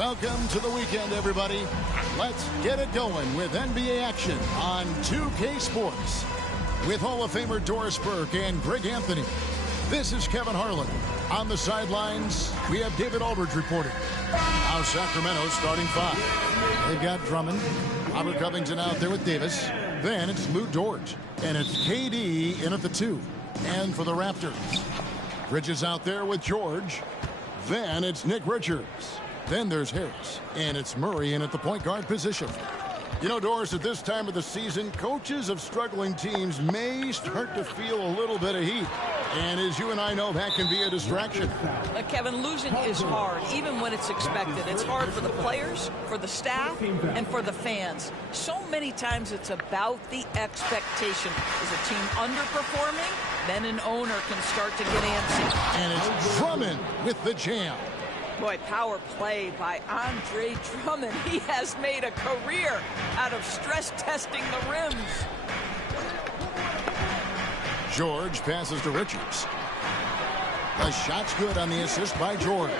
Welcome to the weekend, everybody. Let's get it going with NBA action on 2K Sports. With Hall of Famer Doris Burke and Greg Anthony, this is Kevin Harlan. On the sidelines, we have David Aldridge reporting. Now Sacramento starting five. They've got Drummond, Robert Covington out there with Davis. Then it's Lou Dort, and it's KD in at the 2. And for the Raptors, Bridges out there with George. Then it's Nick Richards. Then there's Harris, and it's Murray in at the point guard position. You know, Doris, at this time of the season, coaches of struggling teams may start to feel a little bit of heat. And as you and I know, that can be a distraction. Kevin, losing is hard, even when it's expected. It's hard for the players, for the staff, and for the fans. So many times it's about the expectation. Is a team underperforming? Then an owner can start to get antsy. And it's Drummond with the jam. Boy, power play by Andre Drummond. He has made a career out of stress testing the rims. George passes to Richards. The shot's good on the assist by George.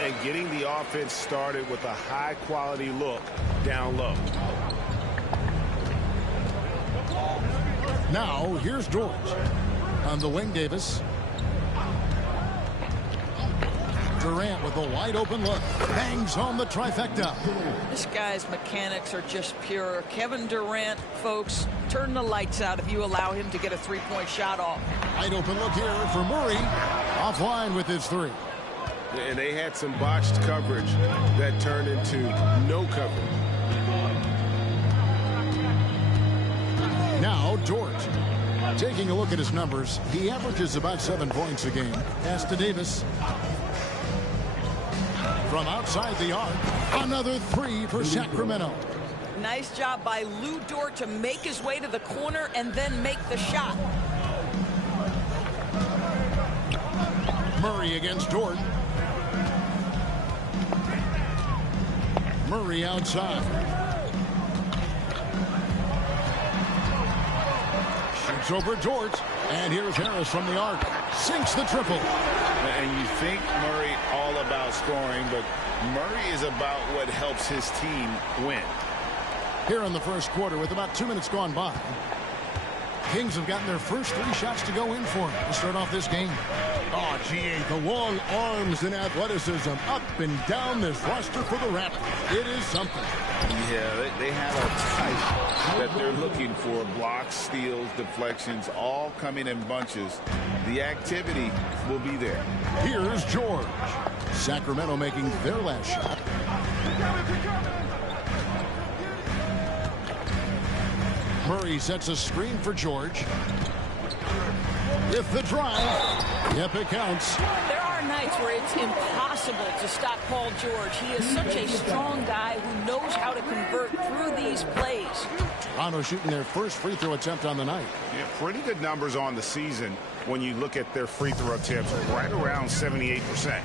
And getting the offense started with a high-quality look down low. Now, here's George. On the wing, Davis. Durant with a wide-open look. Bangs home the trifecta. This guy's mechanics are just pure. Kevin Durant, folks, turn the lights out if you allow him to get a three-point shot off. Wide-open look here for Murray. Offline with his 3. And they had some botched coverage that turned into no coverage. Now, Dort. Taking a look at his numbers, he averages about 7 points a game. Pass to Davis. From outside the arc, another 3 for Sacramento. Nice job by Lou Dort to make his way to the corner and then make the shot. Murray against Dort. Murray outside. Shoots over Dort. And here's Harris from the arc. Sinks the triple. And you think Murray all about scoring, but Murray is about what helps his team win. Here in the first quarter with about 2 minutes gone by. Kings have gotten their first 3 shots to go in for him to start off this game. Oh, GA, the long arms and athleticism up and down this roster for the Raptors. It is something. Yeah, they have a type that they're looking for. Blocks, steals, deflections, all coming in bunches. The activity will be there. Here's George. Sacramento making their last shot. Murray sets a screen for George. With the drive. Yep, it counts. There are nights where it's impossible to stop Paul George. He is such a strong guy who knows how to convert through these plays. Toronto shooting their first free throw attempt on the night. Yeah, pretty good numbers on the season when you look at their free throw attempts, right around 78%.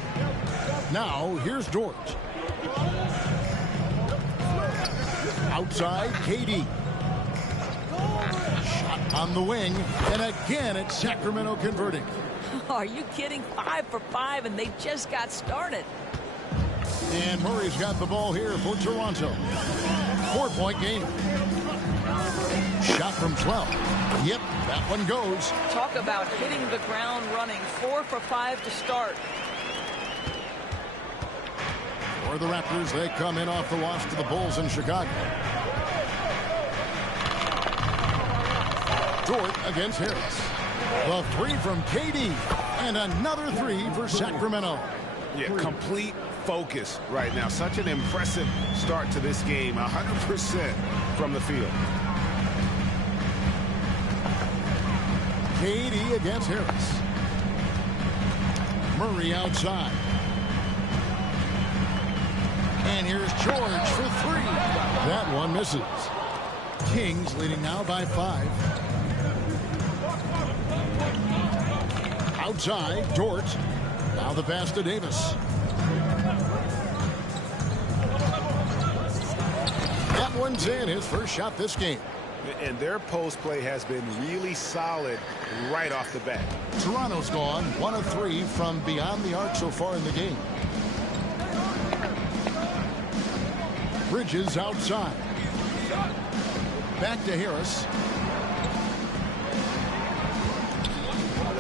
Now, here's Dort. Outside, KD. Shot on the wing, and again it's Sacramento converting. Are you kidding? 5 for 5, and they just got started. And Murray's got the ball here for Toronto. 4-point game. Shot from 12. Yep, that one goes. Talk about hitting the ground running. 4 for 5 to start. For the Raptors, they come in off the loss to the Bulls in Chicago. Dort against Harris. The 3 from KD. And another 3 for Sacramento. Yeah, complete focus right now. Such an impressive start to this game. 100% from the field. KD against Harris. Murray outside. And here's George for 3. That one misses. Kings leading now by 5. Outside, Dort. Now the pass to Davis. That one's in, his first shot this game. And their post play has been really solid right off the bat. Toronto's gone 1 of 3 from beyond the arc so far in the game. Bridges outside. Back to Harris.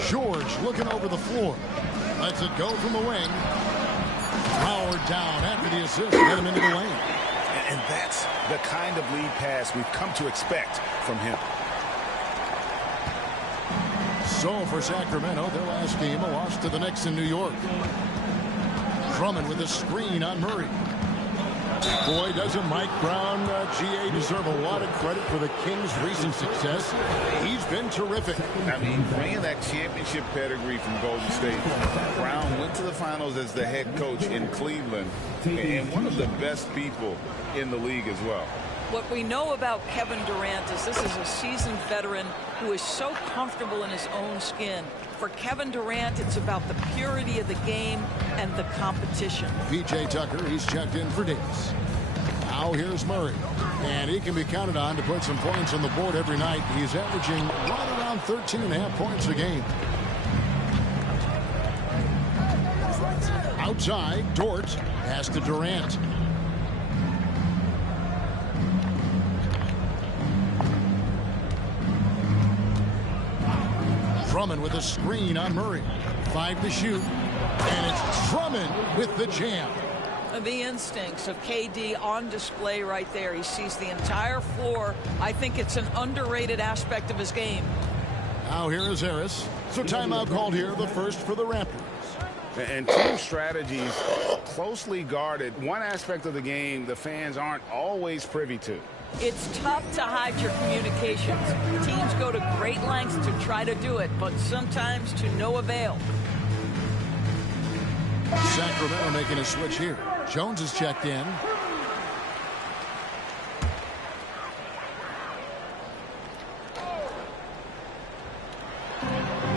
George looking over the floor. Lets it go from the wing. Powered down after the assist. Get him into the lane. And that's the kind of lead pass we've come to expect from him. So for Sacramento, their last game, a loss to the Knicks in New York. Drummond with a screen on Murray. Boy, doesn't Mike Brown, GA, deserve a lot of credit for the Kings' recent success. He's been terrific. I mean, bringing that championship pedigree from Golden State. Brown went to the finals as the head coach in Cleveland, and one of the best people in the league as well. What we know about Kevin Durant is this is a seasoned veteran who is so comfortable in his own skin. For Kevin Durant, it's about the purity of the game and the competition. P.J. Tucker, he's checked in for Davis. Now here's Murray. And he can be counted on to put some points on the board every night. He's averaging right around 13.5 points a game. Outside, Dort pass to Durant. Drummond with a screen on Murray. 5 to shoot. And it's Drummond with the jam. The instincts of KD on display right there. He sees the entire floor. I think it's an underrated aspect of his game. Now here is Harris. So timeout called here, the first for the Raptors. And team strategies closely guarded. One aspect of the game the fans aren't always privy to. It's tough to hide your communications. Teams go to great lengths to try to do it, but sometimes to no avail. Sacramento making a switch here. Jones is checked in.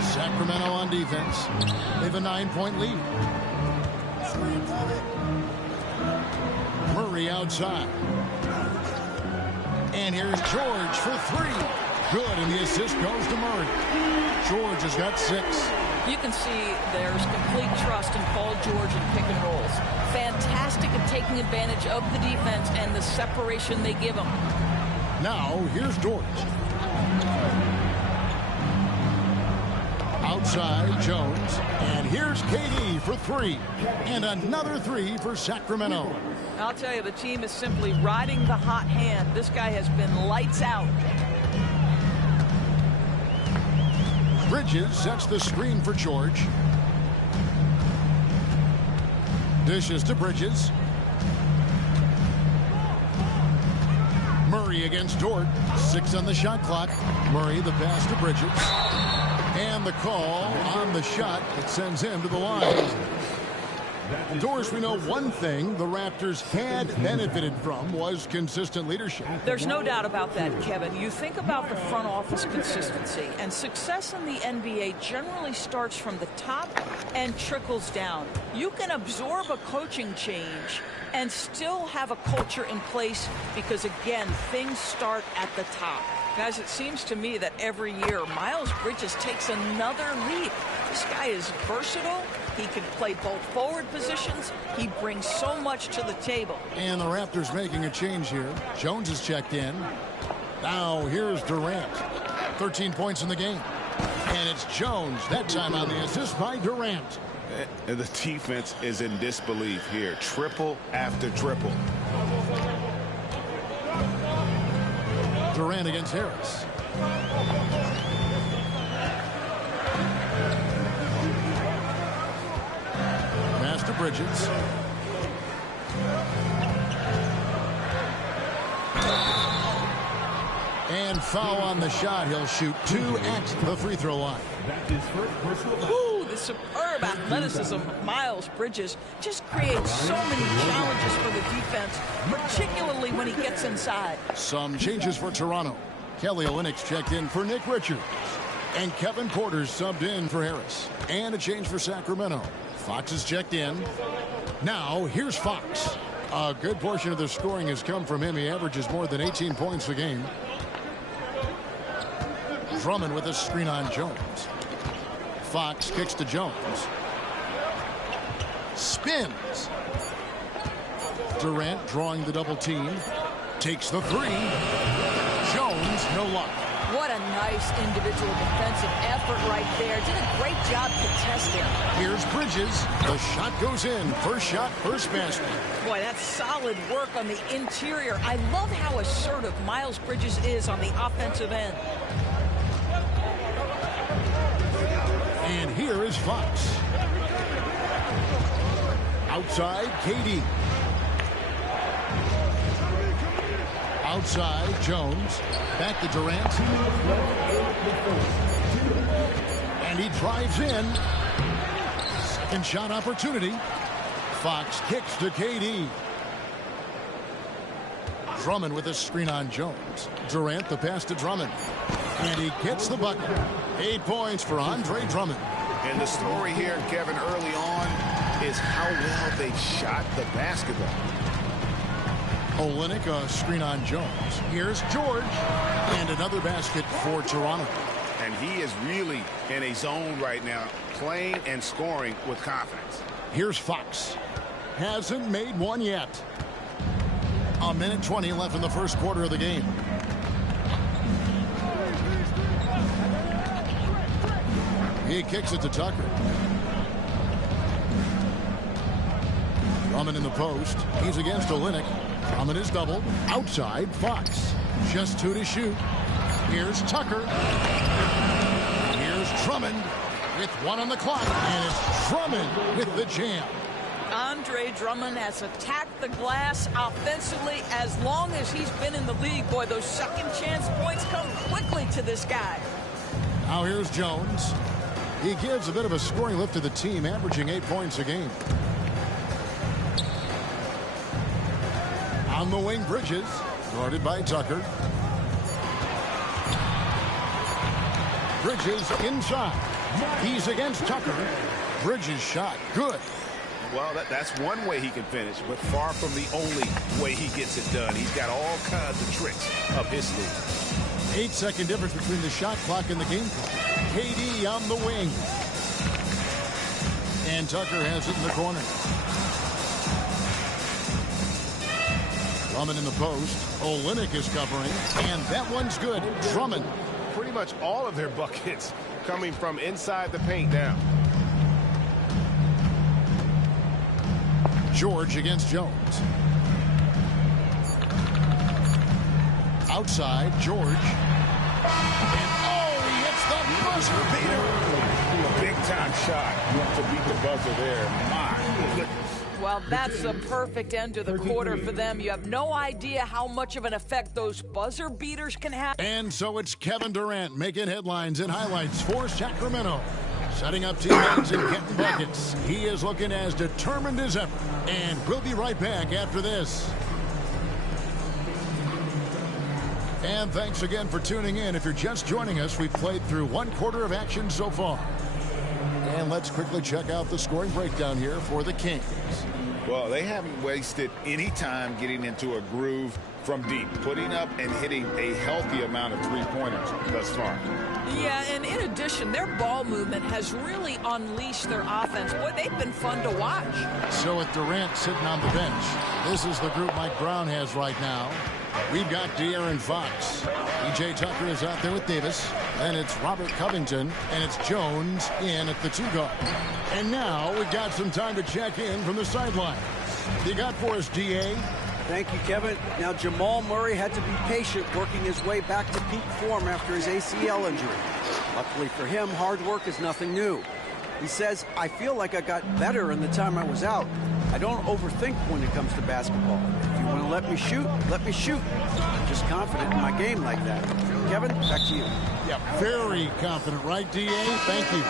Sacramento on defense. They have a 9-point lead. Murray outside. And here's George for 3. Good, and the assist goes to Murray. George has got 6. You can see there's complete trust in Paul George in pick and rolls. Fantastic at taking advantage of the defense and the separation they give him. Now, here's Dort. Outside, Jones. And here's KD for 3. And another 3 for Sacramento. I'll tell you, the team is simply riding the hot hand. This guy has been lights out. Bridges sets the screen for George. Dishes to Bridges. Murray against Dort. 6 on the shot clock. Murray the pass to Bridges. And the call on the shot that sends him to the line. Doris, we know one thing the Raptors had benefited from was consistent leadership. There's no doubt about that, Kevin. You think about the front office consistency, and success in the NBA generally starts from the top and trickles down. You can absorb a coaching change and still have a culture in place because, again, things start at the top. Guys, it seems to me that every year Miles Bridges takes another leap. This guy is versatile. He can play both forward positions. He brings so much to the table. And the Raptors making a change here. Jones is checked in. Now here's Durant. 13 points in the game. And it's Jones, that time on the assist by Durant. And the defense is in disbelief here. Triple after triple. Durant against Harris. Pass to Bridges. And foul on the shot. He'll shoot 2 at the free throw line. Ooh, the superb athleticism of Miles Bridges just creates so many challenges for the defense, particularly when he gets inside. Some changes for Toronto. Kelly Olynyk's checked in for Nick Richards. And Kevin Porter's subbed in for Harris. And a change for Sacramento. Fox is checked in. Now, here's Fox. A good portion of the scoring has come from him. He averages more than 18 points a game. Drummond with a screen on Jones. Fox kicks to Jones. Spins. Durant drawing the double team. Takes the three. Jones, no luck. What a nice individual defensive effort right there. Did a great job contesting. Here's Bridges. The shot goes in. First shot, first basket. Boy, that's solid work on the interior. I love how assertive Miles Bridges is on the offensive end. And here is Fox. Outside, KD. Outside, Jones. Back to Durant. And he drives in. Second shot opportunity. Fox kicks to KD. Drummond with a screen on Jones. Durant the pass to Drummond. And he gets the bucket. 8 points for Andre Drummond. And the story here, Kevin, early on is how well they shot the basketball. Olynyk, a screen on Jones. Here's George. And another basket for Toronto. And he is really in a zone right now, playing and scoring with confidence. Here's Fox. Hasn't made one yet. A minute 20 left in the first quarter of the game. He kicks it to Tucker. Drummond in the post. He's against Olynyk. Drummond is doubled. Outside, Fox. Just 2 to shoot. Here's Tucker. Here's Drummond with 1 on the clock. And it's Drummond with the jam. Andre Drummond has attacked the glass offensively as long as he's been in the league. Boy, those second chance points come quickly to this guy. Now here's Jones. He gives a bit of a scoring lift to the team, averaging 8 points a game. On the wing, Bridges, guarded by Tucker. Bridges inside. He's against Tucker. Bridges shot. Good. Well, that's one way he can finish, but far from the only way he gets it done. He's got all kinds of tricks up his sleeve. 8-second difference between the shot clock and the game clock. KD on the wing. And Tucker has it in the corner. Drummond in the post. Olynyk is covering. And that one's good. Drummond. Pretty much all of their buckets coming from inside the paint now. George against Jones. Outside, George. And oh, he hits the buzzer beater. Big time shot to beat the buzzer there. My goodness. Well, that's a perfect end to the quarter for them. You have no idea how much of an effect those buzzer beaters can have. And so it's Kevin Durant making headlines and highlights for Sacramento. Setting up teammates and getting buckets. He is looking as determined as ever. And we'll be right back after this. And thanks again for tuning in. If you're just joining us, we've played through 1 quarter of action so far. And let's quickly check out the scoring breakdown here for the Kings. Well, they haven't wasted any time getting into a groove from deep, putting up and hitting a healthy amount of three-pointers thus far. Yeah, and in addition, their ball movement has really unleashed their offense. Boy, they've been fun to watch. So with Durant sitting on the bench, this is the group Mike Brown has right now. We've got De'Aaron Fox. E.J. Tucker is out there with Davis. And it's Robert Covington. And it's Jones in at the 2 guard. And now we've got some time to check in from the sidelines. You got for us, D.A.? Thank you, Kevin. Now, Jamal Murray had to be patient working his way back to peak form after his ACL injury. Luckily for him, hard work is nothing new. He says, I feel like I got better in the time I was out. I don't overthink when it comes to basketball. If you want to let me shoot, let me shoot. I'm just confident in my game like that. Kevin, back to you. Yeah, very confident, right, D.A.? Thank you.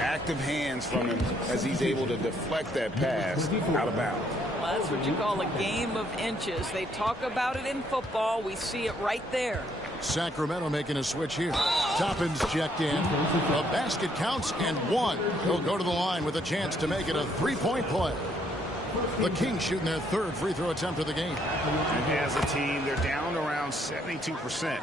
Active hands from him as he's able to deflect that pass out of bounds. Well, that's what you call a game of inches. They talk about it in football. We see it right there. Sacramento making a switch here. Toppin's checked in. The basket counts and 1. He'll go to the line with a chance to make it a 3-point play. The Kings shooting their 3rd free throw attempt of the game. And as a team, they're down around 72%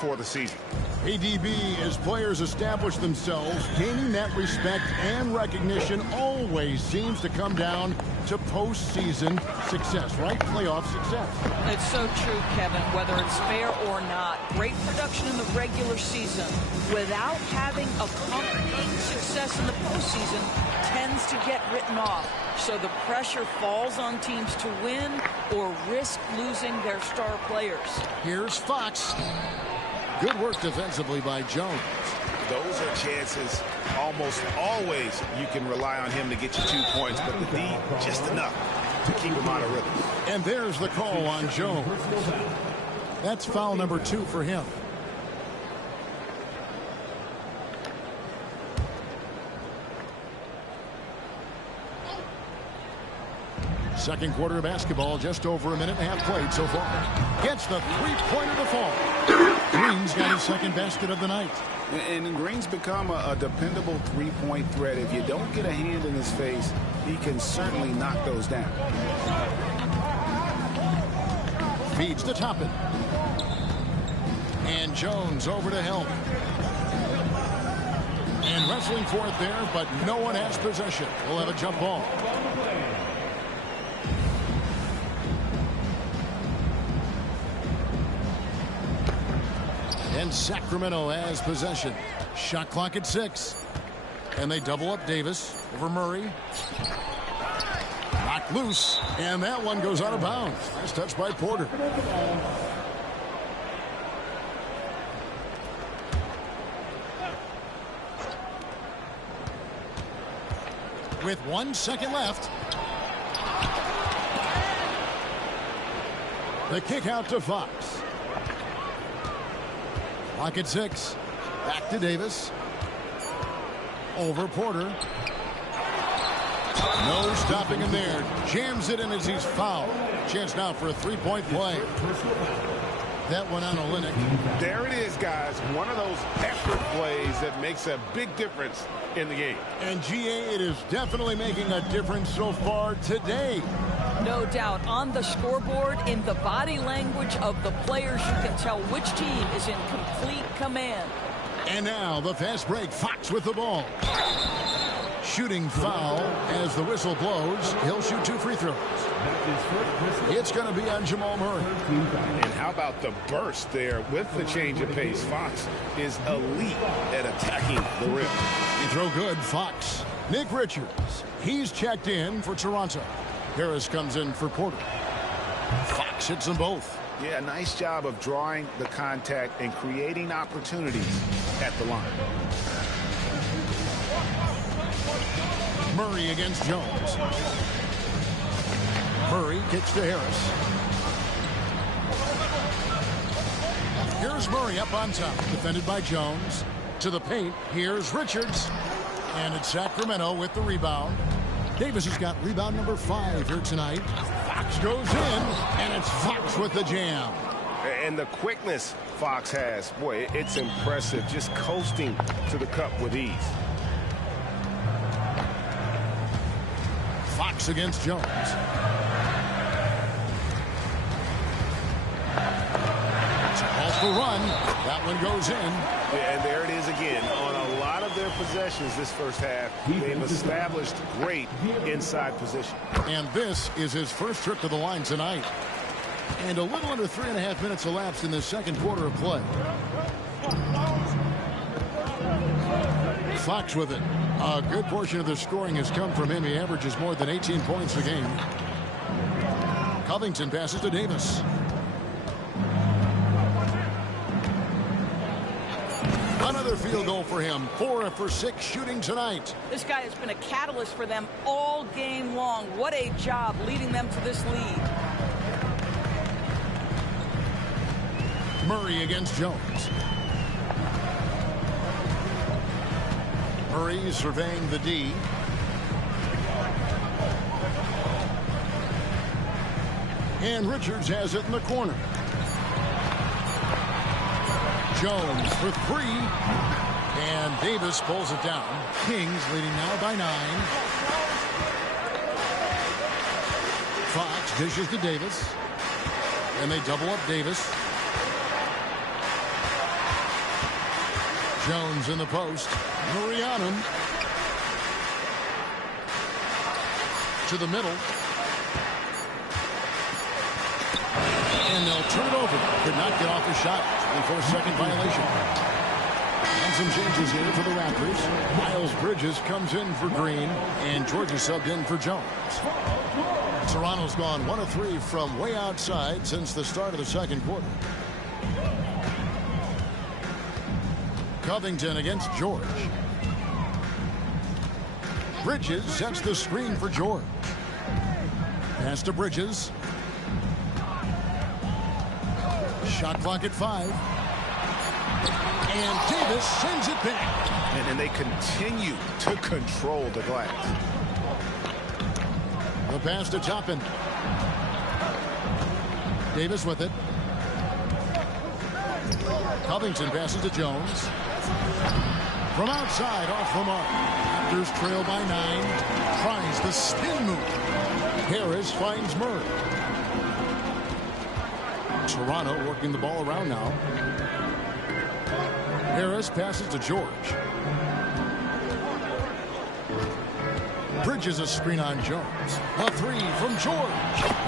for the season. ADB, as players establish themselves, gaining that respect and recognition always seems to come down to postseason success, right? Playoff success. It's so true, Kevin, whether it's fair or not. Great production in the regular season without having accompanying success in the postseason tends to get written off. So the pressure falls on teams to win or risk losing their star players. Here's Fox. Good work defensively by Jones. Those are chances almost always you can rely on him to get you 2 points, but the D just enough to keep him out of rhythm. And there's the call on Jones. That's foul number 2 for him. Second quarter of basketball, just over a minute and a half played so far. Gets the three-pointer to fall. Green's got his second basket of the night. And Green's become a dependable three-point threat. If you don't get a hand in his face, he can certainly knock those down. Feeds to Toppin. And Jones over to help. And wrestling for it there, but no one has possession. We'll have a jump ball. And Sacramento has possession. Shot clock at 6. And they double up Davis over Murray. Knocked loose. And that one goes out of bounds. Nice touch by Porter. With 1 second left. The kick out to Fox. Clock at 6. Back to Davis. Over Porter. No stopping him there. Jams it in as he's fouled. Chance now for a three-point play. That one on Olynyk. There it is, guys. One of those effort plays that makes a big difference in the game. And GA, it is definitely making a difference so far today. No doubt. On the scoreboard, in the body language of the players, you can tell which team is in complete command. And now the fast break. Fox with the ball. Shooting foul as the whistle blows. He'll shoot 2 free throws. It's going to be on Jamal Murray. And how about the burst there with the change of pace? Fox is elite at attacking the rim. You throw good, Fox. Nick Richards. He's checked in for Toronto. Harris comes in for Porter. Fox hits them both. Yeah, nice job of drawing the contact and creating opportunities at the line. Murray against Jones. Murray kicks to Harris. Here's Murray up on top, defended by Jones. To the paint, here's Richards. And it's Sacramento with the rebound. Davis has got rebound number 5 here tonight. Fox goes in, and it's Fox with the jam. And the quickness Fox has, boy, it's impressive. Just coasting to the cup with ease. Fox against Jones. It's a off the run. That one goes in. And there it is again. On a lot of their possessions this first half, they've established great inside position. And this is his first trip to the line tonight. And a little under 3.5 minutes elapsed in the second quarter of play. Fox with it. A good portion of the scoring has come from him. He averages more than 18 points a game. Covington passes to Davis. Another field goal for him. 4 for 6 shooting tonight. This guy has been a catalyst for them all game long. What a job leading them to this lead. Murray against Jones. Murray surveying the D. And Richards has it in the corner. Jones for 3. And Davis pulls it down. Kings leading now by 9. Fox dishes to Davis. And they double up Davis. Jones in the post. Murray on him. To the middle. And they'll turn it over. Could not get off the shot. 24-second violation. And some changes here for the Raptors. Miles Bridges comes in for Green. And Georgia subbed in for Jones. Toronto's gone 1 of 3 from way outside since the start of the second quarter. Covington against George. Bridges sets the screen for George. Pass to Bridges. Shot clock at 5. And Davis sends it back. And they continue to control the glass. The pass to Toppin. Davis with it. Covington passes to Jones. From outside, off the mark. Raptors trail by 9. Tries the spin move. Harris finds Murray. Toronto working the ball around now. Harris passes to George. Bridges a screen on Jones. A 3 from George.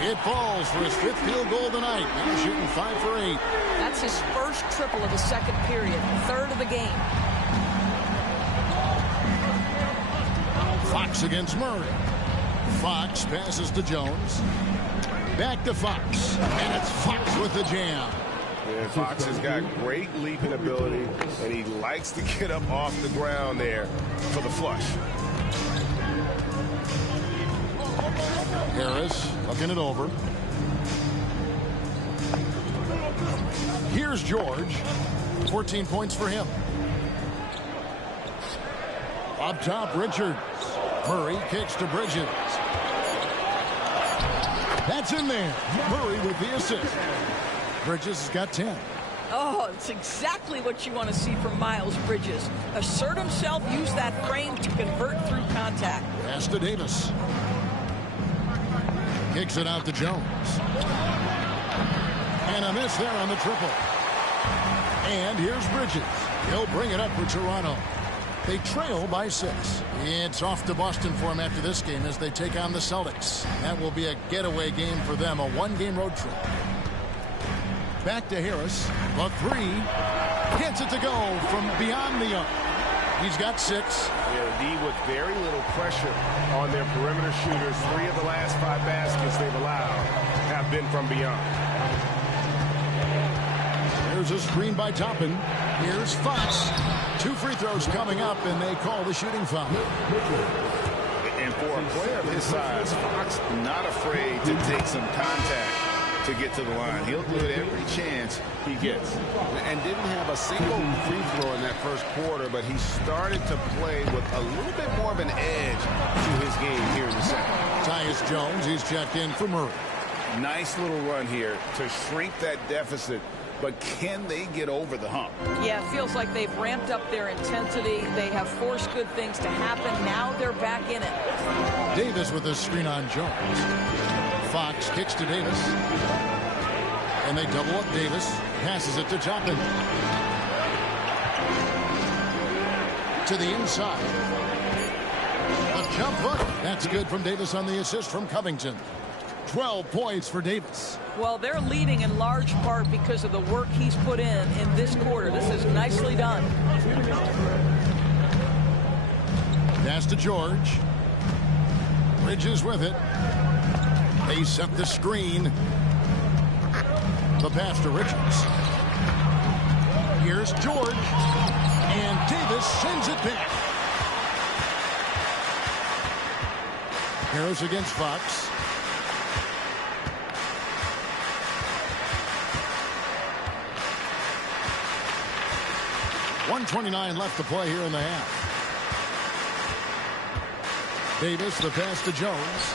It falls for his 5th field goal of the night. Now shooting 5 for 8. That's his first triple of the second period. 3rd of the game. Fox against Murray. Fox passes to Jones. Back to Fox. And it's Fox with the jam. Yeah, Fox has got great leaping ability, and he likes to get up off the ground there for the flush. Harris looking it over. Here's George. 14 points for him. Up top, Richards. Murray kicks to Bridges. That's in there. Murray with the assist. Bridges has got 10. Oh, it's exactly what you want to see from Miles Bridges. Assert himself, use that frame to convert through contact. Pass to Davis. Kicks it out to Jones. And a miss there on the triple. And here's Bridges. He'll bring it up for Toronto. They trail by 6. It's off to Boston for them after this game as they take on the Celtics. That will be a getaway game for them, a 1-game road trip. Back to Harris. A 3. Gets it to go from beyond the arc. He's got 6. Yeah, D with very little pressure on their perimeter shooters. 3 of the last 5 baskets they've allowed have been from beyond. There's a screen by Toppin. Here's Fox. 2 free throws coming up, and they call the shooting foul. And for a player of his size, Fox not afraid to take some contact to get to the line. He'll do it every chance he gets. And didn't have a single free throw in that first quarter, but he started to play with a little bit more of an edge to his game here in the second. Tyus Jones, he's checked in for Murray. Nice little run here to shrink that deficit, but can they get over the hump? Yeah, it feels like they've ramped up their intensity. They have forced good things to happen. Now they're back in it. Davis with a screen on Jones. Fox kicks to Davis. And they double up Davis. Passes it to Toppin. To the inside. A jump hook. That's good from Davis on the assist from Covington. 12 points for Davis. Well, they're leading in large part because of the work he's put in this quarter. This is nicely done. Pass to George. Bridges with it. They set the screen. The pass to Richards. Here's George. And Davis sends it back. Harris against Fox. .129 left to play here in the half. Davis, the pass to Jones.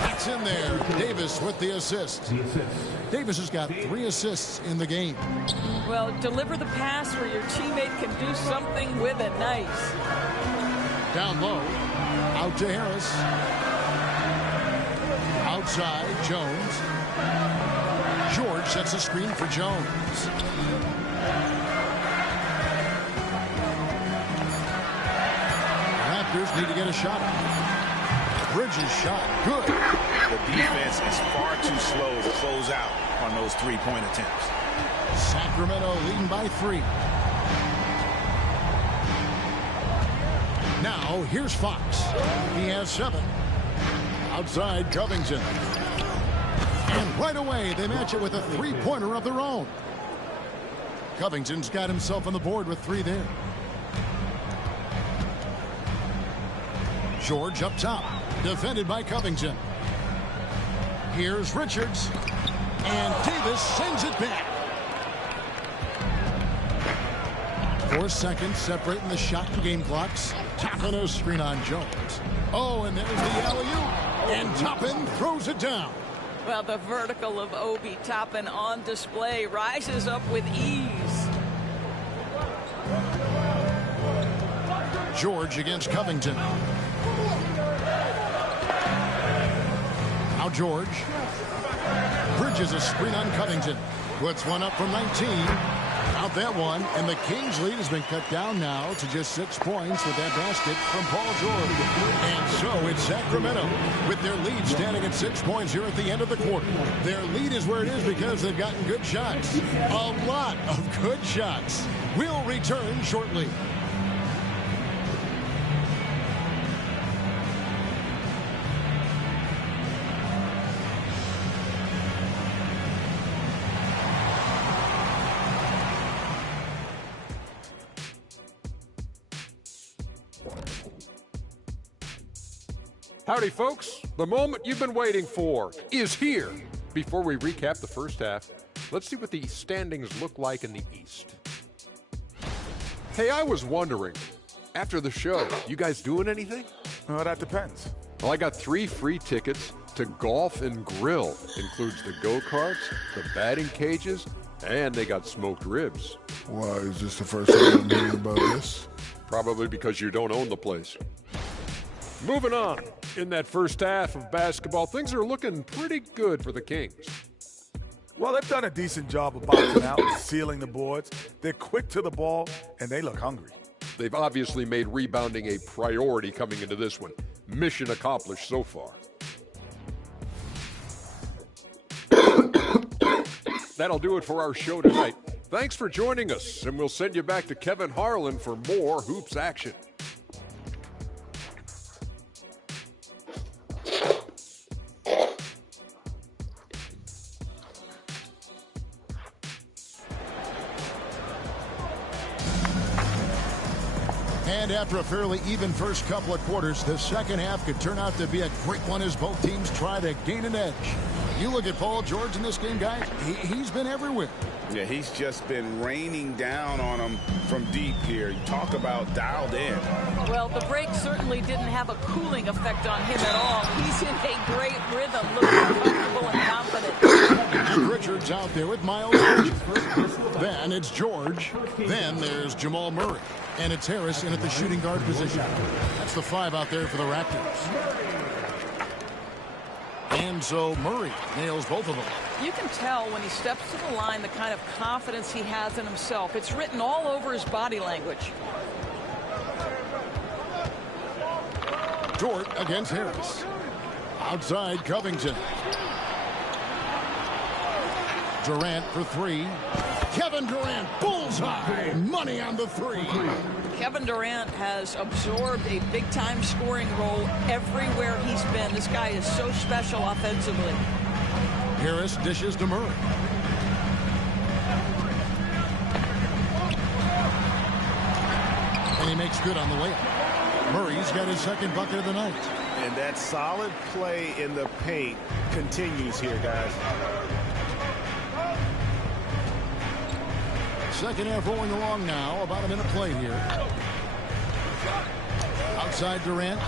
That's in there. Davis with the assist. Davis has got 3 assists in the game. Well, deliver the pass where your teammate can do something with it. Nice. Down low. Out to Harris. Outside, Jones. George sets a screen for Jones. Raptors need to get a shot. Bridges shot. Good. The defense is far too slow to close out on those three-point attempts. Sacramento leading by 3. Now, here's Fox. He has 7. Outside, Covington. And right away, they match it with a three-pointer of their own. Covington's got himself on the board with 3 there. George up top, defended by Covington. Here's Richards. And Davis sends it back. 4 seconds separating the shot and game clocks. Toppin a screen on Jones. Oh, and there's the alley-oop. And Toppin throws it down. Well, the vertical of Obi Toppin on display rises up with ease. George against Covington. Now George. Bridges a screen on Covington. Puts one up from 19. Out that one, and the Kings' lead has been cut down now to just 6 points with that basket from Paul George. And so it's Sacramento with their lead standing at 6 points here at the end of the quarter. Their lead is where it is because they've gotten good shots. A lot of good shots. We'll return shortly. Howdy, folks. The moment you've been waiting for is here. Before we recap the first half, let's see what the standings look like in the East. Hey, I was wondering, after the show, you guys doing anything? Well, that depends. Well, I got 3 free tickets to Golf and Grill. Includes the go-karts, the batting cages, and they got smoked ribs. Why, is this the first time I'm hearing about this? Probably because you don't own the place. Moving on. In that first half of basketball, things are looking pretty good for the Kings. Well, they've done a decent job of boxing out and sealing the boards. They're quick to the ball, and they look hungry. They've obviously made rebounding a priority coming into this one. Mission accomplished so far. That'll do it for our show tonight. Thanks for joining us, and we'll send you back to Kevin Harlan for more hoops action. And after a fairly even first couple of quarters, the second half could turn out to be a great one as both teams try to gain an edge. You look at Paul George in this game, guys, he's been everywhere. Yeah, he's just been raining down on them from deep here. You talk about dialed in. Well, the break certainly didn't have a cooling effect on him at all. He's in a great rhythm, looking comfortable and confident. And Richards out there with Miles Bridges. Then it's George. Then there's Jamal Murray. And it's Harris in at the shooting guard position. That's the 5 out there for the Raptors. And so Murray nails both of them. You can tell when he steps to the line the kind of confidence he has in himself. It's written all over his body language. Dort against Harris. Outside Covington. Durant for 3. Kevin Durant, bullseye, money on the 3. Kevin Durant has absorbed a big-time scoring role everywhere he's been. This guy is so special offensively. Harris dishes to Murray. And he makes good on the layup. Murray's got his second bucket of the night. And that solid play in the paint continues here, guys. Second half rolling along now. About a minute played here. Outside Durant.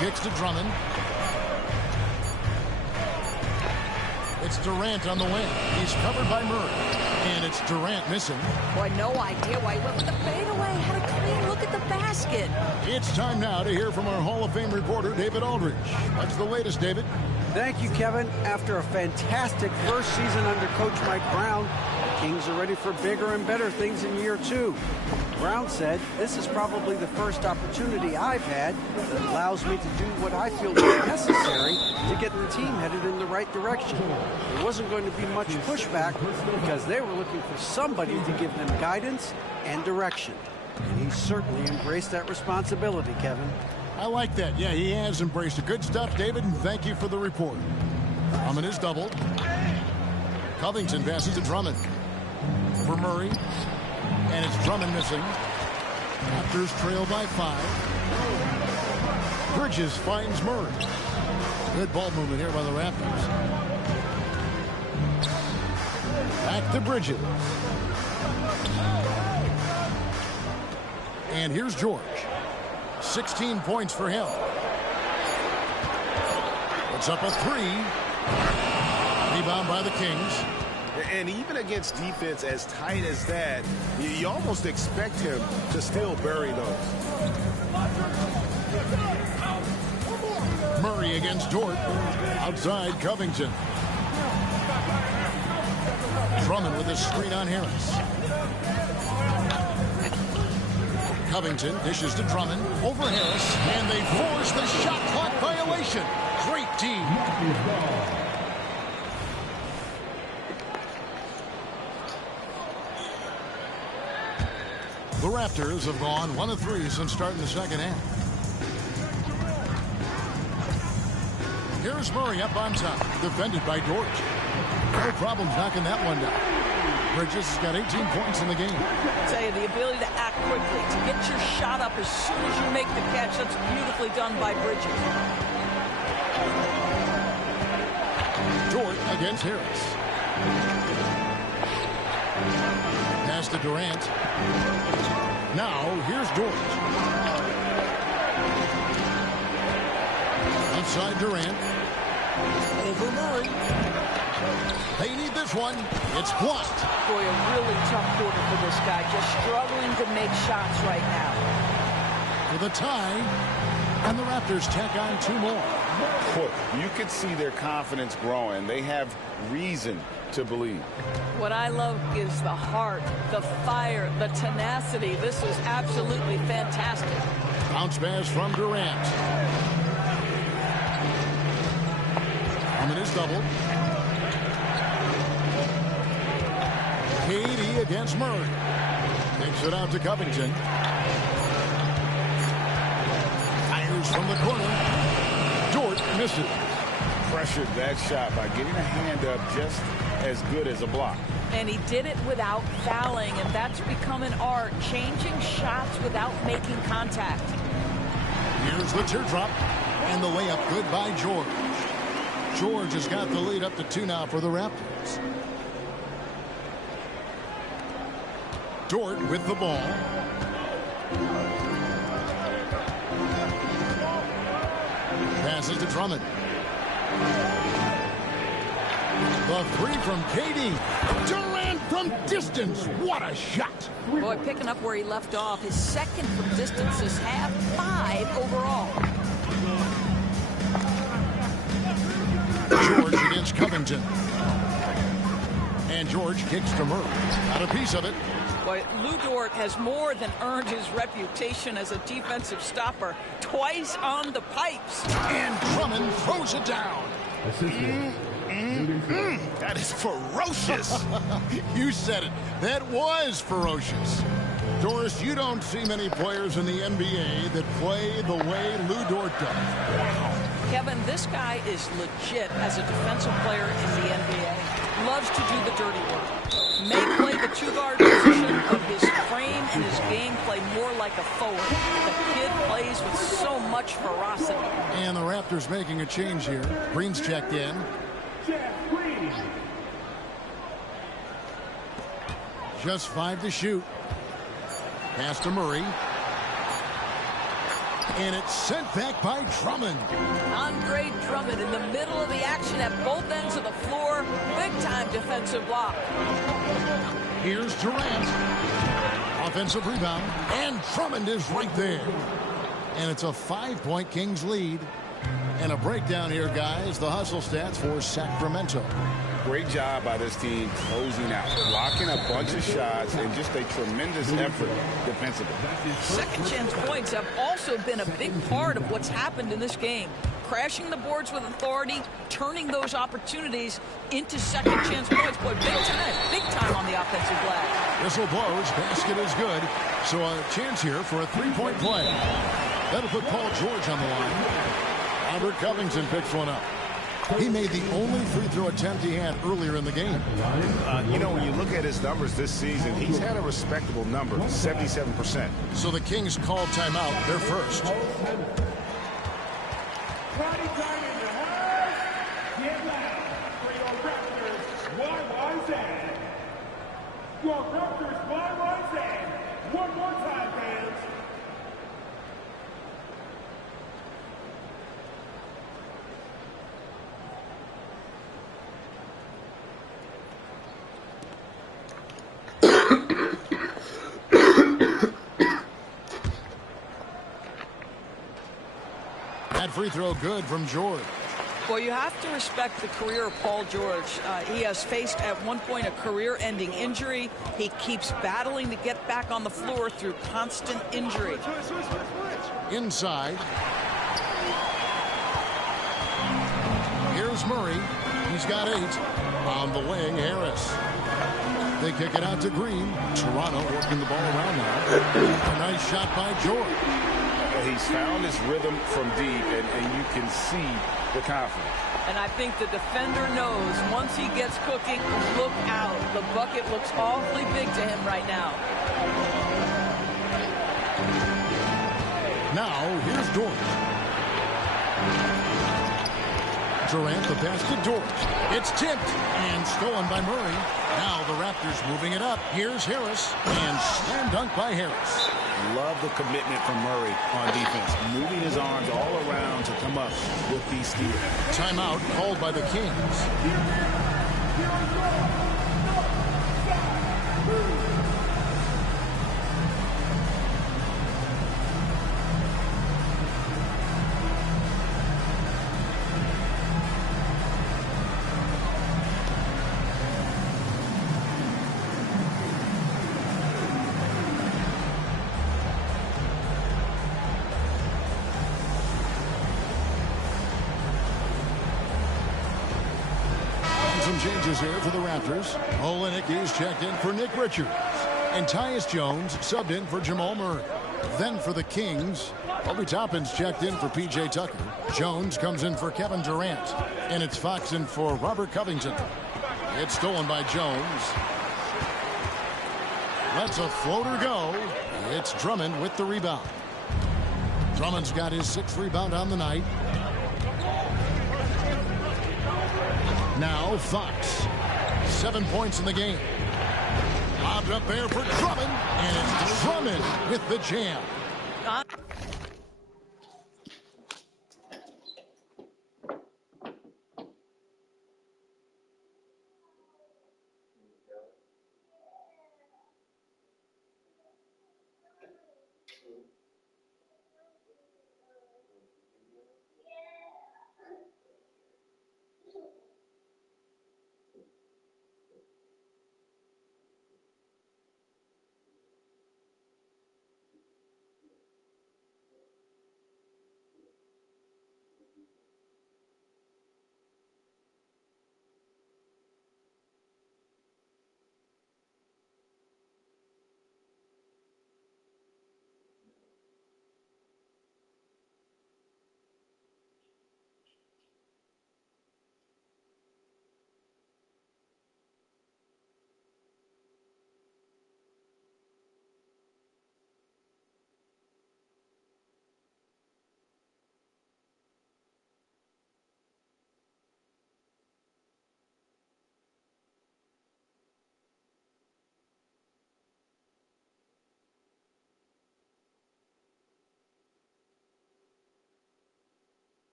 Kicks to Drummond. It's Durant on the wing. He's covered by Murray. And it's Durant missing. Boy, no idea why he went with the fadeaway. Had a clean look at the basket. It's time now to hear from our Hall of Fame reporter, David Aldridge. What's the latest, David? Thank you, Kevin. After a fantastic first season under Coach Mike Brown, Kings are ready for bigger and better things in year 2. Brown said, "This is probably the first opportunity I've had that allows me to do what I feel is necessary to get the team headed in the right direction." There wasn't going to be much pushback because they were looking for somebody to give them guidance and direction. And he certainly embraced that responsibility, Kevin. I like that. Yeah, he has embraced it. Good stuff, David, and thank you for the report. Drummond is doubled. Covington passes to Drummond. For Murray. And it's Drummond missing. Raptors trail by 5. Bridges finds Murray. Good ball movement here by the Raptors. Back to Bridges. And here's George. 16 points for him. It's up a 3. Rebound by the Kings. And even against defense as tight as that, you almost expect him to still bury those. Murray against Dort. Outside Covington. Drummond with a screen on Harris. Covington dishes to Drummond. Over Harris. And they force the shot clock violation. Great team. The Raptors have gone 1 of 3 since starting the second half. Here's Murray up on top, defended by Dort. No problems knocking that one down. Bridges has got 18 points in the game. I tell you, the ability to act quickly, to get your shot up as soon as you make the catch, that's beautifully done by Bridges. Dort against Harris. Pass to Durant. Now, here's Dort. Outside Durant. Over Murray. They need this one. It's blocked. Boy, a really tough quarter for this guy. Just struggling to make shots right now. For the tie. And the Raptors tack on 2 more. Look, you can see their confidence growing. They have reason to believe. What I love is the heart, the fire, the tenacity. This is absolutely fantastic. Bounce pass from Durant. Drummond is doubled. KD against Murray. Takes it out to Covington. Fires from the corner. Dort misses. Pressured that shot by getting a hand up just as good as a block. And he did it without fouling, and that's become an art, changing shots without making contact. Here's the teardrop, and the layup good by George. George has got the lead up to 2 now for the Raptors. Dort with the ball. Passes to Drummond. The 3 from KD. Durant from distance. What a shot. Boy, picking up where he left off. His second from distance this half, 5 overall. George against Covington. And George kicks to Murray. Got a piece of it. Boy, Lou Dort has more than earned his reputation as a defensive stopper. Twice on the pipes. And Drummond throws it down. That is ferocious. You said it. That was ferocious. Doris, you don't see many players in the NBA that play the way Lou Dort does. Wow. Kevin, this guy is legit as a defensive player in the NBA. Loves to do the dirty work. May play the 2-guard position, but his frame and his game play more like a forward. The kid plays with so much ferocity. And the Raptors making a change here. Green's checked in. Just 5 to shoot. Pass to Murray. And it's sent back by Drummond. Andre Drummond in the middle of the action at both ends of the floor. Big-time defensive block. Here's Durant. Offensive rebound. And Drummond is right there. And it's a 5-point Kings lead. And a breakdown here, guys. The hustle stats for Sacramento. Great job by this team closing out, blocking a bunch of shots, and just a tremendous effort defensively. Second chance points have also been a big part of what's happened in this game. Crashing the boards with authority, turning those opportunities into second chance points. Boy, big time on the offensive glass. Whistle blows, basket is good. So a chance here for a three-point play. That'll put Paul George on the line. Robert Covington picks one up. He made the only free throw attempt he had earlier in the game. You know, when you look at his numbers this season, he's had a respectable number, 77%. So the Kings call timeout, their first. Your Raptors, my right hand. One more time, fans. That free throw good from George. Well, you have to respect the career of Paul George. He has faced at one point a career-ending injury. He keeps battling to get back on the floor through constant injury. Inside. Here's Murray. He's got 8. On the wing, Harris. They kick it out to Green. Toronto working the ball around now. A nice shot by George. He's found his rhythm from deep, and you can see the confidence. And I think the defender knows once he gets cooking, look out. The bucket looks awfully big to him right now. Now, here's George. Durant, the pass to George. It's tipped and stolen by Murray. Now the Raptors moving it up. Here's Harris, and slam dunk by Harris. Love the commitment from Murray on defense, moving his arms all around to come up with these steals. Timeout called by the Kings. Some changes here for the Raptors. Olenek is checked in for Nick Richards. And Tyus Jones subbed in for Jamal Murray. Then for the Kings, Obi Toppin's checked in for P.J. Tucker. Jones comes in for Kevin Durant. And it's Fox in for Robert Covington. It's stolen by Jones. Lets a floater go. It's Drummond with the rebound. Drummond's got his 6th rebound on the night. Now Fox. 7 points in the game. Lobbed up there for Drummond. And it's Drummond with the jam.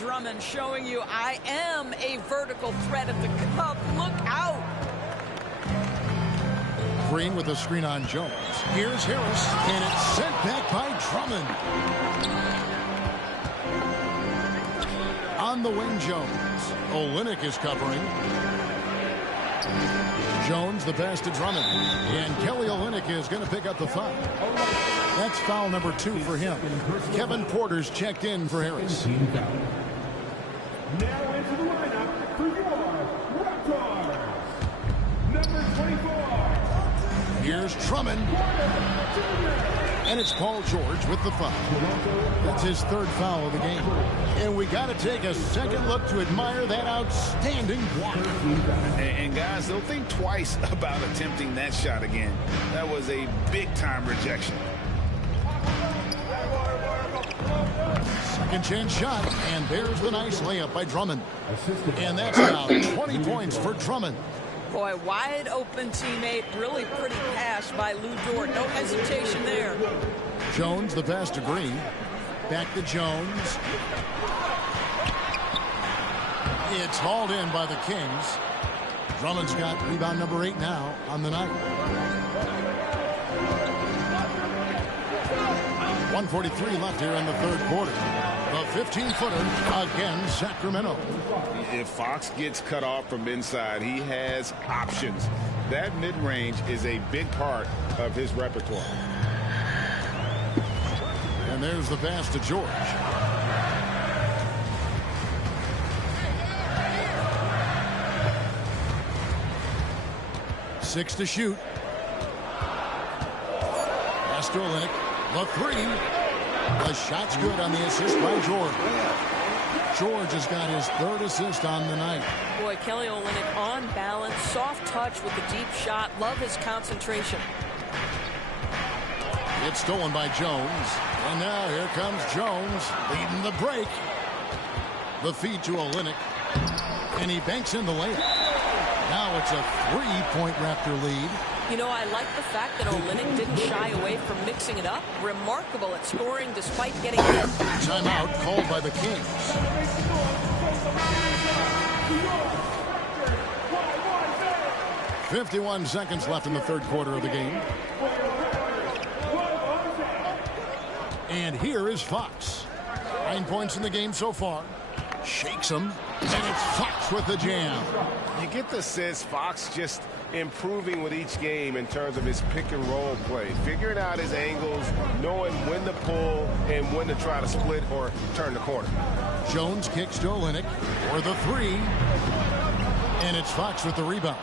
Drummond showing you I am a vertical threat at the cup. Look out. Green with a screen on Jones. Here's Harris, and it's sent back by Drummond. On the wing, Jones. Olynyk is covering. Jones the pass to Drummond. And Kelly Olynyk is going to pick up the foul. That's foul number 2 for him. Kevin Porter's checked in for Harris. Now into the lineup for your Raptors. Number 24. Here's Drummond. And it's Paul George with the foul. That's his 3rd foul of the game. And we got to take a second look to admire that outstanding block. And guys, don't think twice about attempting that shot again. That was a big-time rejection. Second chance shot, and there's the nice layup by Drummond. And that's now 20 points for Drummond. Boy, wide open teammate, really pretty pass by Lou Dort. No hesitation there. Jones the pass to Green. Back to Jones. It's hauled in by the Kings. Drummond's got rebound number 8 now on the night. 1:43 left here in the 3rd quarter. The 15-footer against Sacramento. If Fox gets cut off from inside, he has options. That mid-range is a big part of his repertoire. And there's the pass to George. Six to shoot. Pass to Olynyk. The 3. The shot's good on the assist by George. George has got his 3rd assist on the night. Boy, Kelly Olynyk on balance, soft touch with the deep shot. Love his concentration. It's stolen by Jones. And now here comes Jones leading the break. The feed to Olynyk. And he banks in the layup. Now it's a 3-point Raptor lead. You know, I like the fact that Olynyk didn't shy away from mixing it up. Remarkable at scoring despite getting hit. Timeout called by the Kings. 51 seconds left in the 3rd quarter of the game. And here is Fox. 9 points in the game so far. Shakes him. And it's Fox with the jam. You get the sense Fox just improving with each game in terms of his pick and roll play, figuring out his angles, knowing when to pull and when to try to split or turn the corner. Jones kicks to Olynyk for the 3. And it's Fox with the rebound.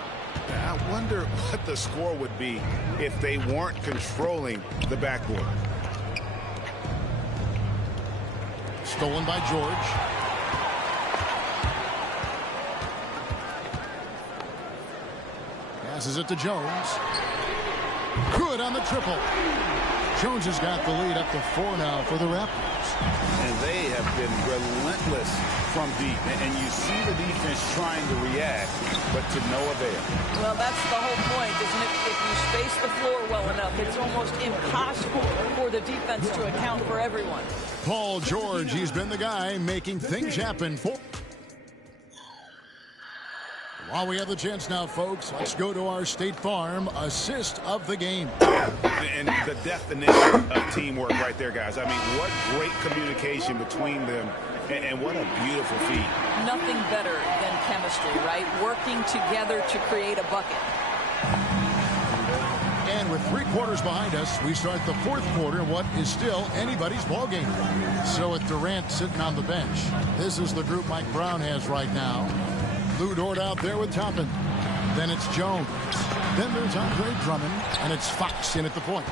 I wonder what the score would be if they weren't controlling the backboard. Stolen by George. Passes it to Jones. Good on the triple. Jones has got the lead up to 4 now for the Raptors. And they have been relentless from deep. And you see the defense trying to react, but to no avail. Well, that's the whole point, isn't it? If you space the floor well enough, it's almost impossible for the defense to account for everyone. Paul George, he's been the guy making things happen for. While we have the chance now, folks, let's go to our State Farm assist of the game. And the definition of teamwork right there, guys. I mean, what great communication between them, and what a beautiful feat. Nothing better than chemistry, right? Working together to create a bucket. And with 3 quarters behind us, we start the 4th quarter, what is still anybody's ball game. So with Durant sitting on the bench, this is the group Mike Brown has right now. Lou Dort out there with Toppin. Then it's Jones. Then there's Andre Drummond, and it's Fox in at the point.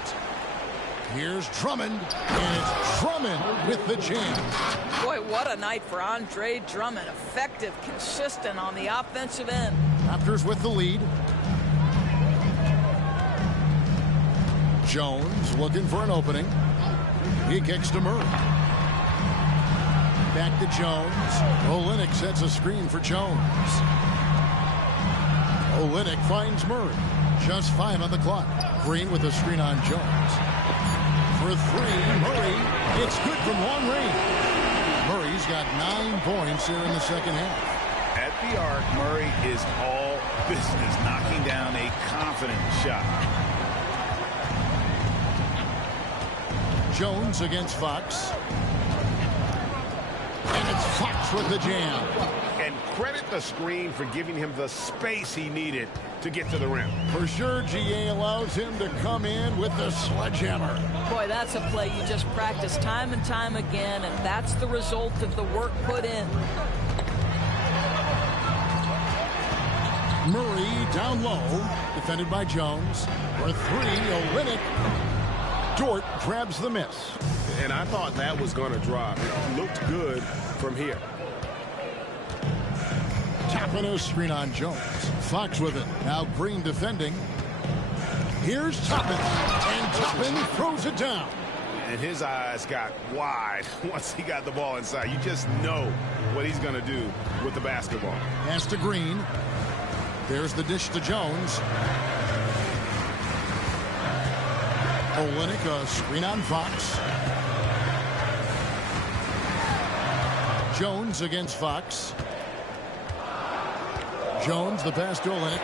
Here's Drummond, and it's Drummond with the jam. Boy, what a night for Andre Drummond. Effective, consistent on the offensive end. Raptors with the lead. Jones looking for an opening. He kicks to Murray. Back to Jones. Olynyk sets a screen for Jones. Olynyk finds Murray. Just 5 on the clock. Green with a screen on Jones. For 3, Murray. It's good from long range. Murray's He's got 9 points here in the second half. At the arc, Murray is all business, knocking down a confident shot. Jones against Fox. And it's Fox with the jam. And credit the screen for giving him the space he needed to get to the rim. For sure, GA allows him to come in with the sledgehammer. Boy, that's a play you just practice time and time again, and that's the result of the work put in. Murray down low, defended by Jones. For 3, Olynyk. Dort grabs the miss. And I thought that was going to drop. It looked good from here. Tapping a screen on Jones. Fox with it. Now Green defending. Here's Toppin. And Toppin throws it down. And his eyes got wide once he got the ball inside. You just know what he's going to do with the basketball. Pass to Green. There's the dish to Jones. Olynyk, a screen on Fox. Jones against Fox. Jones, the pass to Olynyk.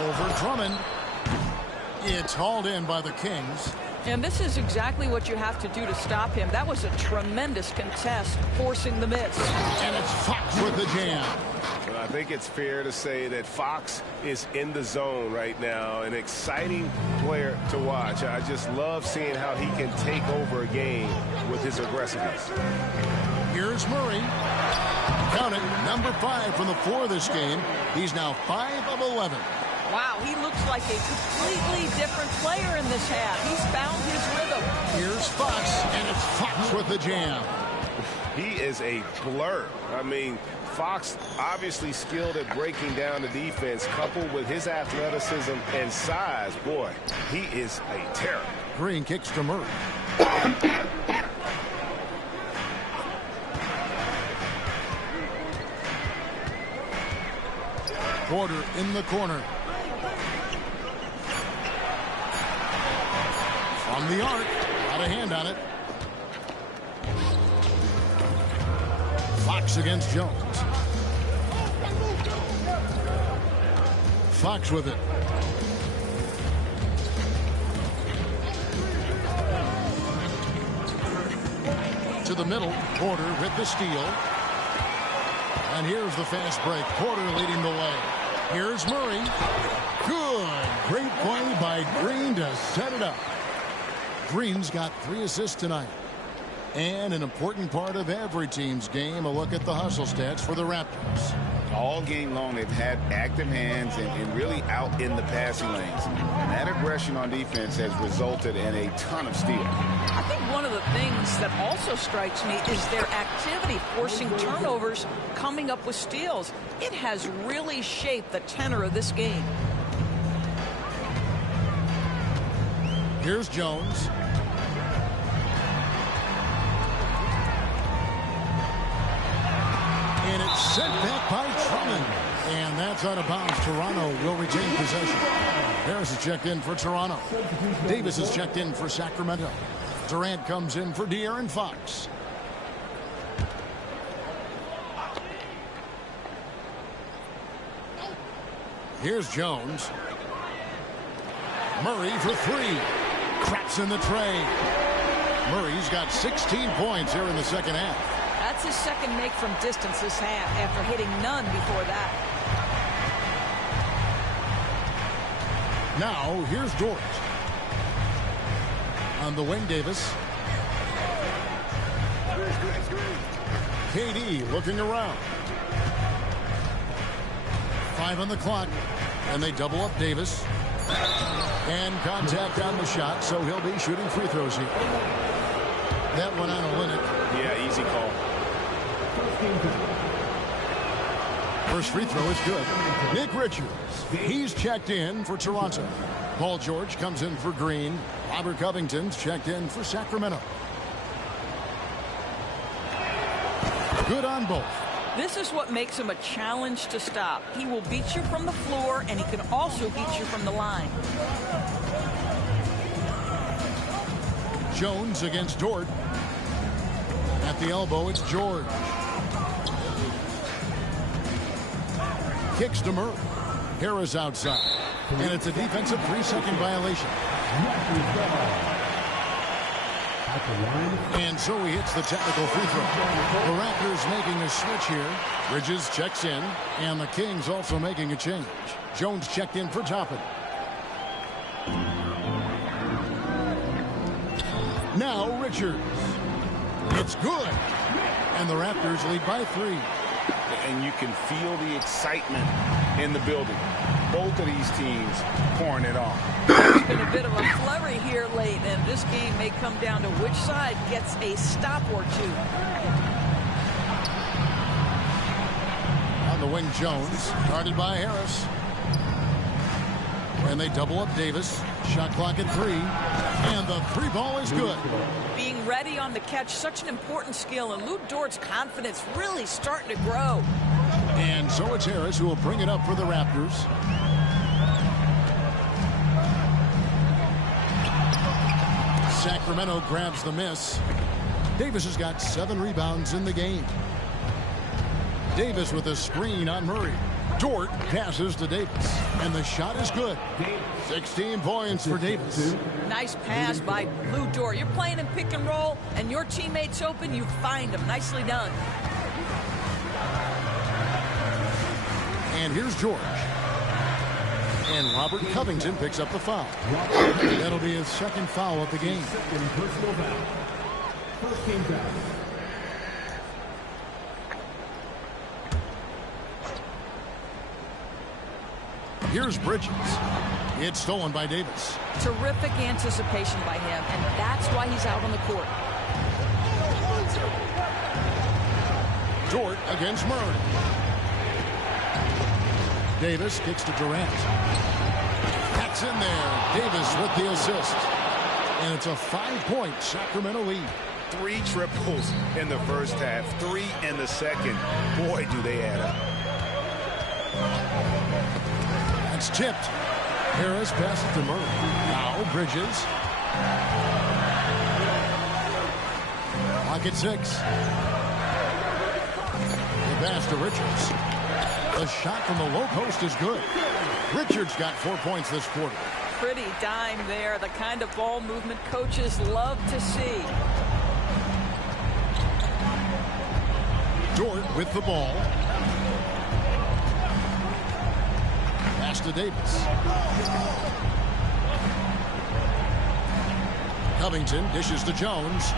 Over Drummond. It's hauled in by the Kings. And this is exactly what you have to do to stop him. That was a tremendous contest, forcing the miss. And it's Fox with the jam. Well, I think it's fair to say that Fox is in the zone right now. An exciting player to watch. I just love seeing how he can take over a game with his aggressiveness. Here's Murray. Count it, number 5 from the floor this game. He's now 5 of 11. Wow, he looks like a completely different player in this half. He's found his rhythm. Here's Fox, and it's Fox with the jam. He is a blur. I mean, Fox obviously skilled at breaking down the defense, coupled with his athleticism and size. Boy, he is a terror. Green kicks to Murray. Porter in the corner. From the arc. Got a hand on it. Fox against Jones. Fox with it. To the middle. Porter with the steal. And here's the fast break. Porter leading the way. Here's Murray. Good. Great play by Green to set it up. Green's got 3 assists tonight. And an important part of every team's game, a look at the hustle stats for the Raptors. All game long, they've had active hands and really out in the passing lanes. And that aggression on defense has resulted in a ton of steals. I think one of the things that also strikes me is their activity, forcing turnovers, coming up with steals. It has really shaped the tenor of this game. Here's Jones. And it's sent back by Drummond. And that's out of bounds. Toronto will retain possession. Harris is checked in for Toronto. Davis is checked in for Sacramento. Durant comes in for De'Aaron Fox. Here's Jones. Murray for 3. Craps in the tray. Murray's got 16 points here in the second half. That's his second make from distance this half after hitting none before that. Now, here's Dort. On the wing, Davis. KD looking around. 5 on the clock. And they double up Davis. And contact on the shot, so he'll be shooting free throws here. That one on Olynyk. Yeah, easy call. First free throw is good. Nick Richards. He's checked in for Toronto. Paul George comes in for Green. Robert Covington's checked in for Sacramento. Good on both. This is what makes him a challenge to stop. He will beat you from the floor, and he can also beat you from the line. Jones against Dort. At At the elbow, it's George. Kicks to Murray. Harris outside. And it's a defensive 3-second violation. And so he hits the technical free throw. The Raptors making a switch here. Bridges checks in. And the Kings also making a change. Jones checked in for Toppin. Now Richards. It's good. And the Raptors lead by 3. And you can feel the excitement in the building. Both of these teams pouring it on. There's been a bit of a flurry here late, and this game may come down to which side gets a stop or two. On the wing, Jones, guarded by Harris. And they double up Davis. Shot clock at 3. And the 3 ball is good. Being ready on the catch, such an important skill, and Lou Dort's confidence really starting to grow. And so it's Harris who will bring it up for the Raptors. Sacramento grabs the miss. Davis has got 7 rebounds in the game. Davis with a screen on Murray. Dort passes to Davis, and the shot is good. 16 points for Davis. Nice pass by Lou Dort. You're playing in pick and roll, and your teammate's open, you find him. Nicely done. And here's George. And Robert Covington picks up the foul. That'll be his 2nd foul of the game. First team foul. Here's Bridges. It's stolen by Davis. Terrific anticipation by him, and that's why he's out on the court. Dort against Murray. Davis kicks to Durant. That's in there. Davis with the assist. And it's a 5-point Sacramento lead. 3 triples in the first half, 3 in the second. Boy, do they add up. It's tipped. Harris passes to Murray. Now Bridges. Clock at 6. The pass to Richards. The shot from the low post is good. Richards got 4 points this quarter. Pretty dime there. The kind of ball movement coaches love to see. Dort with the ball. Pass to Davis. Covington dishes to Jones.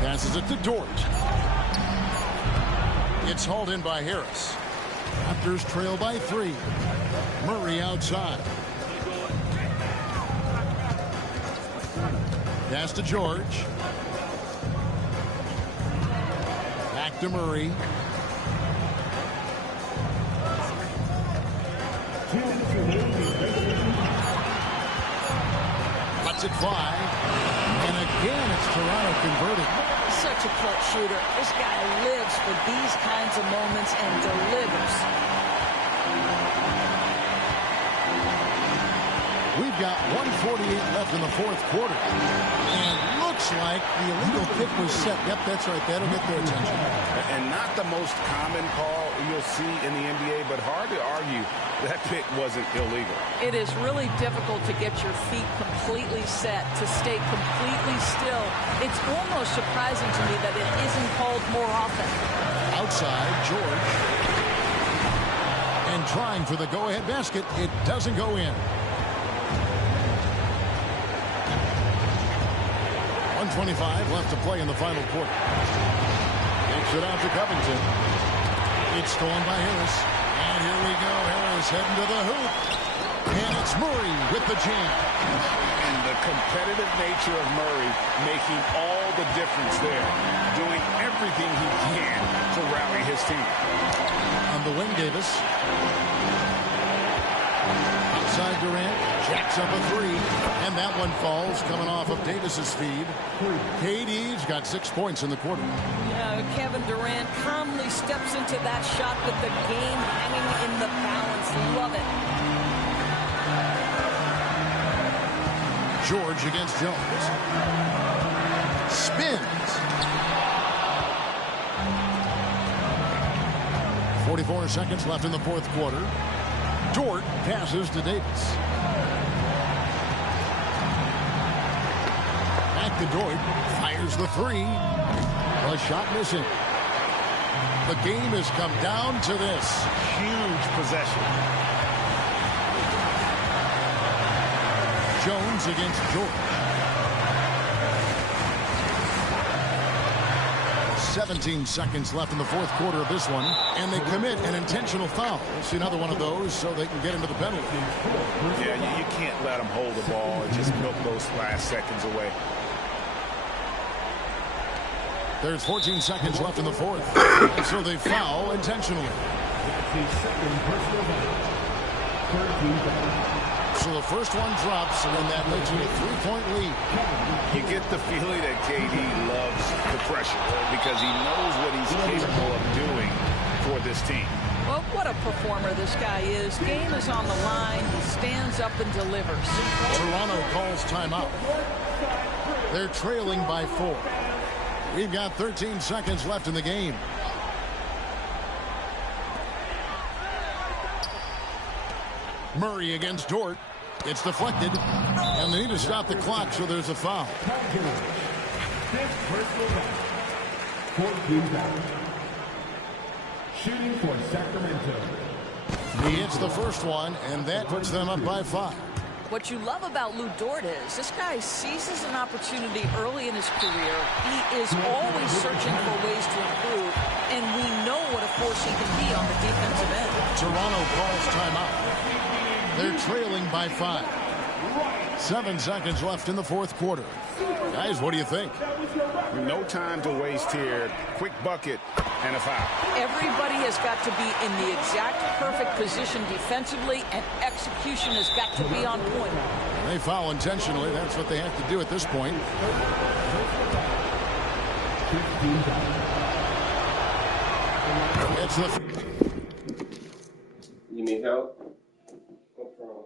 Passes it to Dort. It's hauled in by Harris. Raptors trail by 3. Murray outside. Pass to George. Back to Murray. Lets it fly. And again, it's Toronto converted. Such a clutch shooter. This guy lives for these kinds of moments and delivers. We've got 1:48 left in the 4th quarter. And looks like the illegal pick was set. Yep, that's right. That'll get their attention. And not the most common call you'll see in the NBA, but hard to argue that pick wasn't illegal. It is really difficult to get your feet completely set, to stay completely still. It's almost surprising to me that it isn't called more often. Outside, George. And trying for the go-ahead basket. It doesn't go in. 1:25 left to play in the final quarter. Takes it out to Covington. It's stolen by Harris. And here we go. Harris heading to the hoop. And it's Murray with the jam. And the competitive nature of Murray making all the difference there. Doing everything he can to rally his team. On the wing, Davis. Outside Durant. Jacks up a 3. And that one falls coming off of Davis's feed. KD's got 6 points in the quarter. Yeah, Kevin Durant calmly steps into that shot with the game hanging in the balance. Love it. George against Jones. spins. 44 seconds left in the fourth quarter. Dort passes to Davis. Back to Dort. Fires the three. A shot missing. The game has come down to this. Huge possession. Jones against George. 17 seconds left in the fourth quarter of this one, and they commit an intentional foul. We'll see another one of those so they can get into the penalty. Yeah, you can't let them hold the ball and just milk those last seconds away. There's 14 seconds left in the fourth, so they foul intentionally. So the first one drops, and that makes it a 3-point lead. You get the feeling that KD loves the pressure because he knows what he's capable of doing for this team. Well, what a performer this guy is. Game is on the line. He stands up and delivers. Toronto calls timeout. They're trailing by 4. We've got 13 seconds left in the game. Murray against Dort. It's deflected. And they need to stop the clock, so there's a foul. Shooting for Sacramento. He hits the first one, and that puts them up by 5. What you love about Lou Dort is this guy seizes an opportunity early in his career. He is always searching for ways to improve, and we know what a force he can be on the defensive end. Toronto calls timeout. They're trailing by 5. 7 seconds left in the fourth quarter. Guys, what do you think? No time to waste here. Quick bucket and a foul. Everybody has got to be in the exact perfect position defensively, and execution has got to be on point. They foul intentionally. That's what they have to do at this point. It's the... You need help? What's wrong?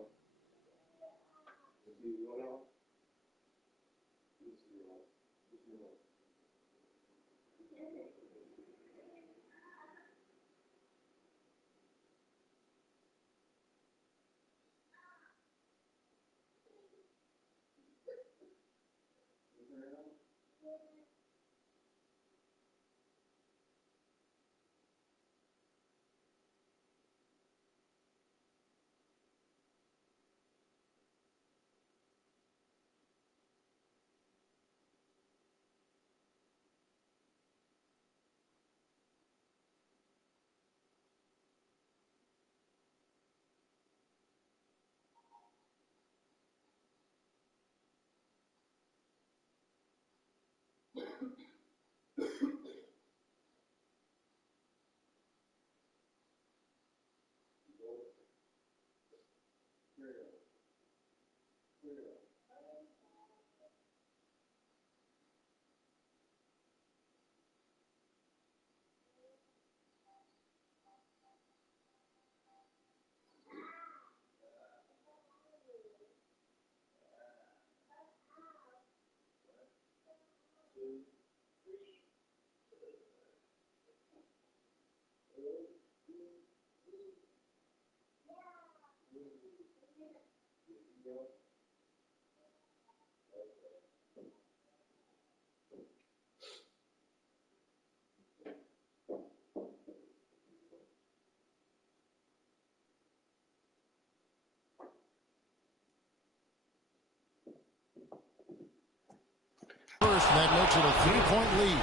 First, and that makes it a 3-point lead.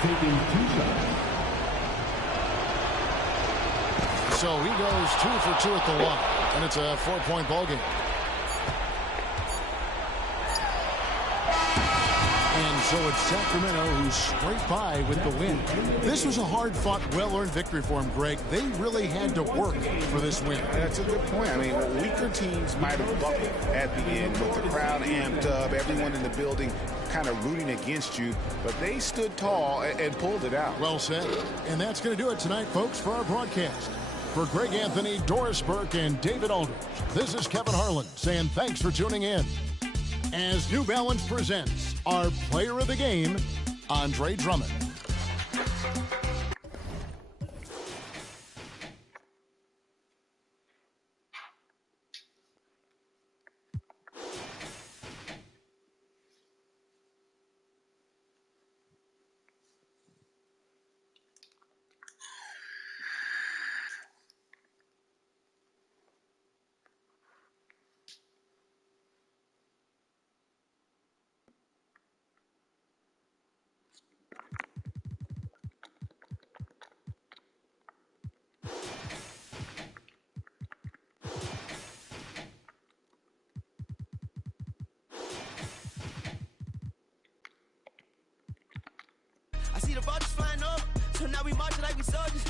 Taking 2 shots. So he goes 2 for 2 at the line, and it's a 4-point ball game. And so it's Sacramento who scraped by with the win. This was a hard-fought, well-earned victory for him, Greg. They really had to work for this win. That's a good point. I mean, weaker teams might have buckled at the end with the crowd amped up, everyone in the building kind of rooting against you, but they stood tall and pulled it out. Well said. And that's going to do it tonight, folks, for our broadcast. For Greg Anthony, Doris Burke, and David Aldridge, this is Kevin Harlan saying thanks for tuning in. As New Balance presents our player of the game, Andre Drummond. I see the vultures flying up, so now we marching like we soldiers.